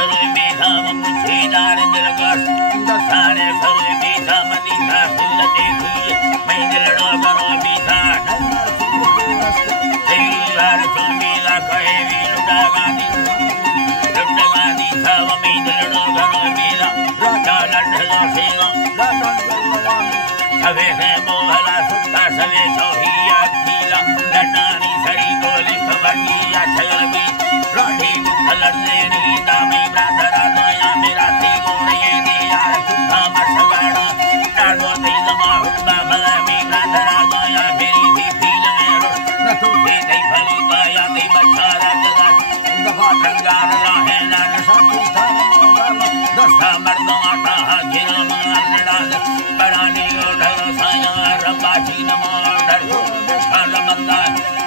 सरे बेधा मुझे दारंद लगास दसाने सरे बेधा मदी सासुल देखी मैं दिलड़ो करो बेधा तेरी सुमेला कहे वी लुटा गादी सब मैं दिलड़ो करो बेधा राजा लड़ो सेगा सवे है मोहला सुता सवे सोहिया नीला लड़ानी सरी गोली खबरिया छगल भी राठी कलर देनी दामी ब्रादरा दोया मेरा थी गोरे दी यार सुता मसगाड़ा डाडो ते जमा हुबा भला मी ब्रादरा दोया मेरी थी फील में रोस न तू दे दे भली गाया ते बचारा जगा दफा ठंगार लाहे ना नशा था दस्ता मर्दों आटा गिर मार लड़ा बड़ानी ओढ़ साया रबाजी नमोडर खान बंदा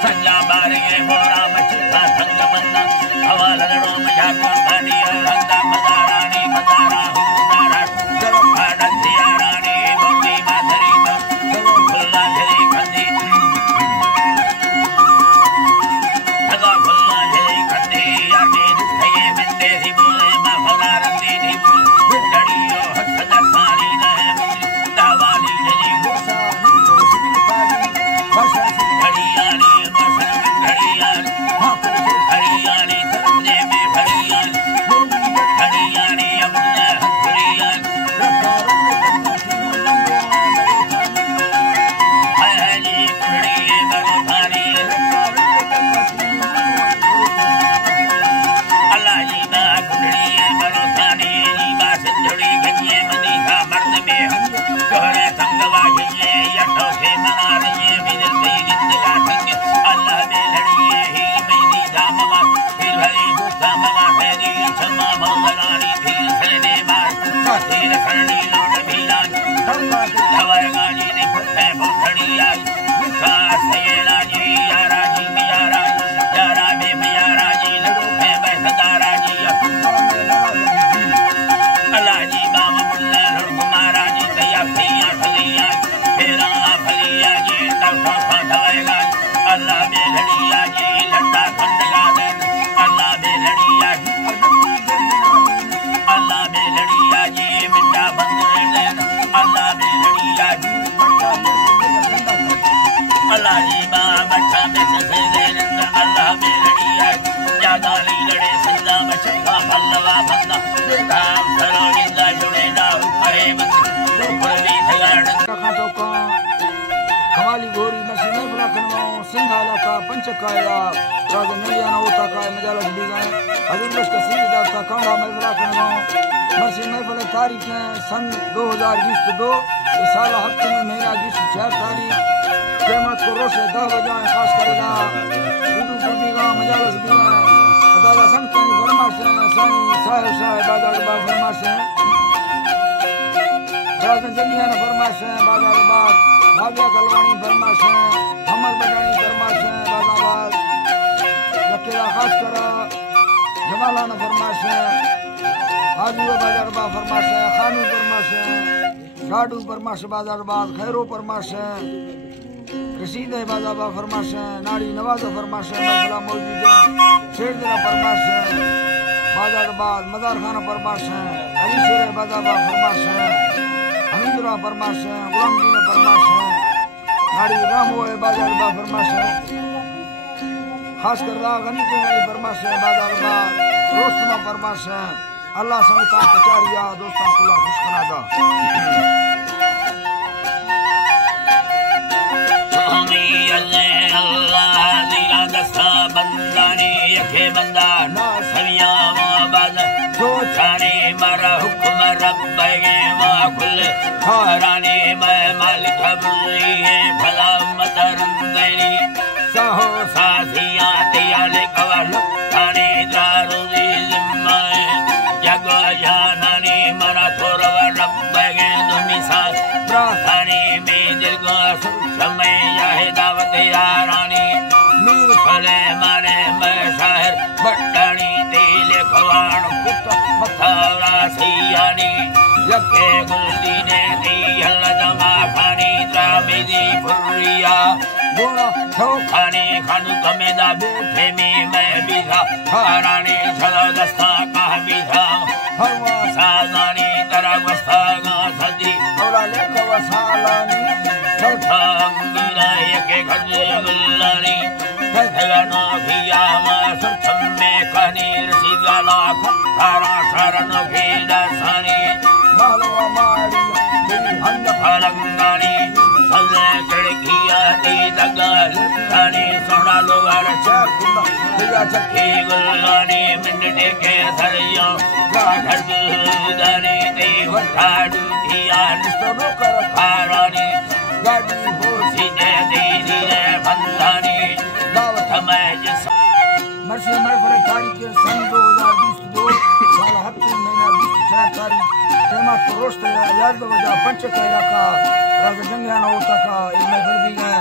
संजा बारिये मोरा मचता संग बंदा हवा लड़ो मजा कोठानी रंगा मदारानी मदारा हुनारा जरो फाड़न दिया रानी मोटी माधरी तो जरो खुल्ला झरी खंदी जगो खुल्ला झरी खंदी यार मेरे थये मिंदे थी बोले मा भला रंदी थी बोल बिटड़ियो हसद सारी रहे मुझे दावाली झरी गुस्सा घड़ियाली बसन घड़ियाली घड़ियाली धरने में घड़ियाली अपने हथुरियाली हयाली कुड़िए बड़ो भारी अल्लाह जी बा कुड़िए बड़ो भारी जी बा सिंधुड़ी गंजे मनी का मर्द में तोहरे संगवा गंजे यटो के मना रही बिजल पे जिंदगा संग अल्लाह में लड़िए ही मेरी दामवा फिर भरी दामवा फेरी क्षमा भवरानी फिर सरने मार फिर सरनी लोट भीलान हवाए गाजी ने फटे भोखड़ी आई विकास ये राजी यारा जी मियारा यारा बे मियारा जी लड़ू पे बैठदारा जी अल्लाह जी बाम मुल्ला लड़ कुमारा जी तैया तैया फलिया फेरा फलिया जी डॉक्टर फटवाएगा अल्लाह में लड़िया जी लट्टा खंडगा दे अल्लाह में लड़िया अल्लाह में लड़िया जी मिट्टा बंद दे अल्लाह में लड़िया अल्लाह जी मां बच्चा में से दे अल्लाह में लड़िया ज्यादा ली लड़े संजा बच्चा फलवा बंदा काम सरो गिंदा जुड़े ना कहे बंद ऊपर भी ठगाड़ का चौका खवाली गोरी मसीने बुला कनो सिंघाला का पंचकाया राज नैया ना होता का मजाला भी गए हजूर बस का सीधा का कांडा में बुला कनो मसी में बुला तारीख सन 2022 इस साल हफ्ते में महीना 4 तारीख क़यामत को रोशे 10 बजे खास करेगा उर्दू का मजाला भी गए अदाला संतनी फरमाश साईं साहिब बाजार बा फरमाश राजन जलिया ना फरमाश बाजार बाग भाग्य कलवानी फरमाश हमर बटानी फरमाश बाजाबाद लकेला खास करा जमालाना फरमाश हाजी बाजारबा फरमाश खानू फरमाश डाडू फरमाश बाजारबाद खैरो फरमाश रशीद बाजाबा फरमाश नाड़ी नवाज फरमाश महफिल मौजूद शेरदरा फरमाश बाजारबाद मजार खाना फरमाश अली शेर बाजाबा फरमाश हमीदुरा फरमाश गुलाम दीन फरमाश नाड़ी रामो बाजारबा फरमाश खास कर गनी को फरमाश बाजारबाद रोस्तमा फरमाश अल्लाह संगता कचारिया दोस्तां कुला खुश कनादा अल्लाह दिला दस्ता बंदानी यखे बंदा ना सविया माबाद जो चाने मारा हुक्म रब्बे मा कुल खारानी मैं मालिक बुली भला मतरंदनी सहो साथिया तियाले कवल थाने दारुदी जिम्मा जगो जानानी मरा थोरव रब्बे दुनिसा प्रार्थनी में दिल को समय यह दावत यारानी मीर फले मारे मैं शाहिर बट्टानी तेले खवान पुत मथारा सियानी यके गुल्दी ने दी हल्ला दमा खानी द्रामिदी फुरिया बोलो ठो खानी खानु कमेदा बेठे में मैं बिधा खारानी सदा दस्ता का बिधा सालानी तरगस्तागा सदी औला लेख वसालानी सरथंगीला यके खजे गुल्लानी थगनो भियामा सरथम्मे कनीर सिगाला खतारा शरण भेदसानी मालवा मारी हंद फलंगानी सल्ले खिड़किया दी दगल तानी सोना लोवर चकुना दिया चकी गुल्लानी मिंडे के सरिया गाढ़ दूधानी देव ठाडू दिया निस्तरो कर खारानी गाड़ी हो सीधे दीदी ने बंदानी दावत मैं जिस मर्सी महफिल तारीख के सन 2022 साल हफ्ते महीना 24 तारीख तेमा रोस्ट याद वजह पंच का इलाका राज जंगियाना होता का ये महफिल भी है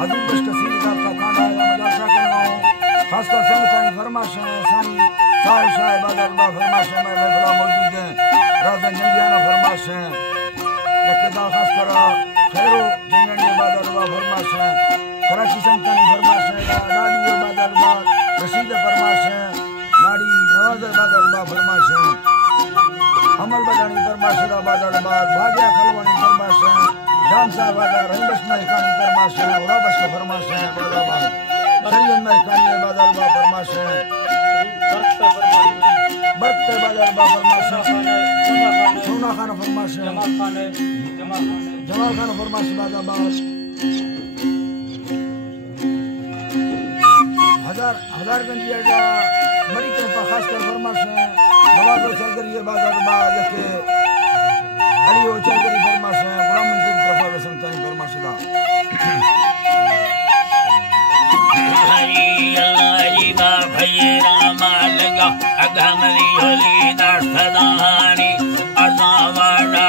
हजूर बश तफसील का खाना या मदरसा करना खासकर संगतानी फरमाश सानी साल शाह बादल बा फरमाश में महफिल मौजूद है राज जंगियाना फरमाश है यकदा खासकर खैरो जंगनी बादल बा फरमाश है कराची संगतानी फरमाश है नाडी बादल बा रशीद फरमाश है नाडी नवाज बादल बा फरमाश है अमल बदानी फरमाश बादल बा भाग्या खलवानी फरमाश है जान साहब बादल रंगश महकानी फरमाश है उराबश का फरमाश है बादल बा सरियन महकानी बादल बा फरमाश है बरकत बादल बा फरमाश है सोना खान फरमाश है जमाल खान फरमाश बादल बा हजारगंज का बड़ी कैंपा खासकर फरमाश है नवाजो चौधरी बाजार बा यके अलियो चौधरी फरमाश है गुलाम मंजिल तरफा संतानी फरमाश दा हरी अल्लाह बा भैया मालगा अगमली होली दस्तदानी अनावाड़ा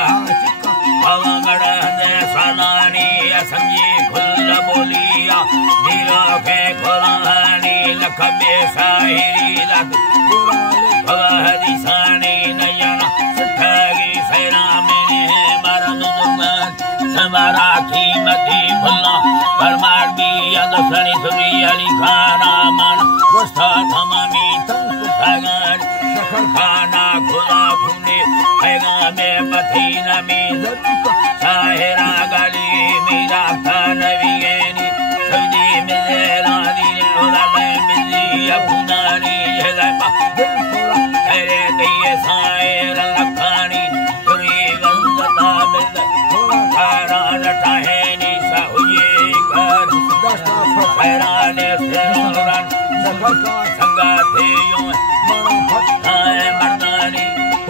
अवगड़ दे सलानी असंजी खुल बोलिया दिलो के खुलानी लखबे साहिरी लख हदी सानी नयना सठागी सैरामने मरद जुमान समारा कीमती भुल्ला परमार भी अदसनी सुरी अली खाना मन गुस्ता थमामी तंक भगन सखर खाना खुदा खुने हैगा में पथीना में जरूर साहिरा गली मेरा खानवियनी सऊदी में रानी उदाले मिली अबुनानी है दिल पूरा तेरे दिए साहिर लखानी सुरी गलता मिल थोड़ा खाना नटाहेनी साहुये कर दस्ता फैराने से रन सखका संगाते यूं मनो हत्ताए मर्दानी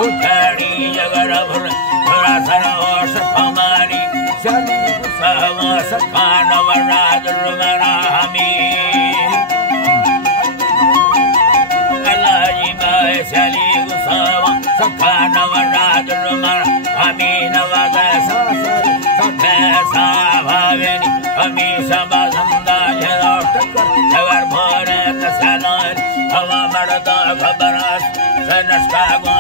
उठानी जगर भर थोड़ा सरोश खमानी चली सहवा सखान वराज रुमना हमी अल्लाह माए चली गुसावा सखान वराज रुमना हमी नवाजा सासर सखे साभावेनी हमी सबंदा जरा टक्कर जगर भरे तसलान हवा मर्दा खबरस सनस्का गो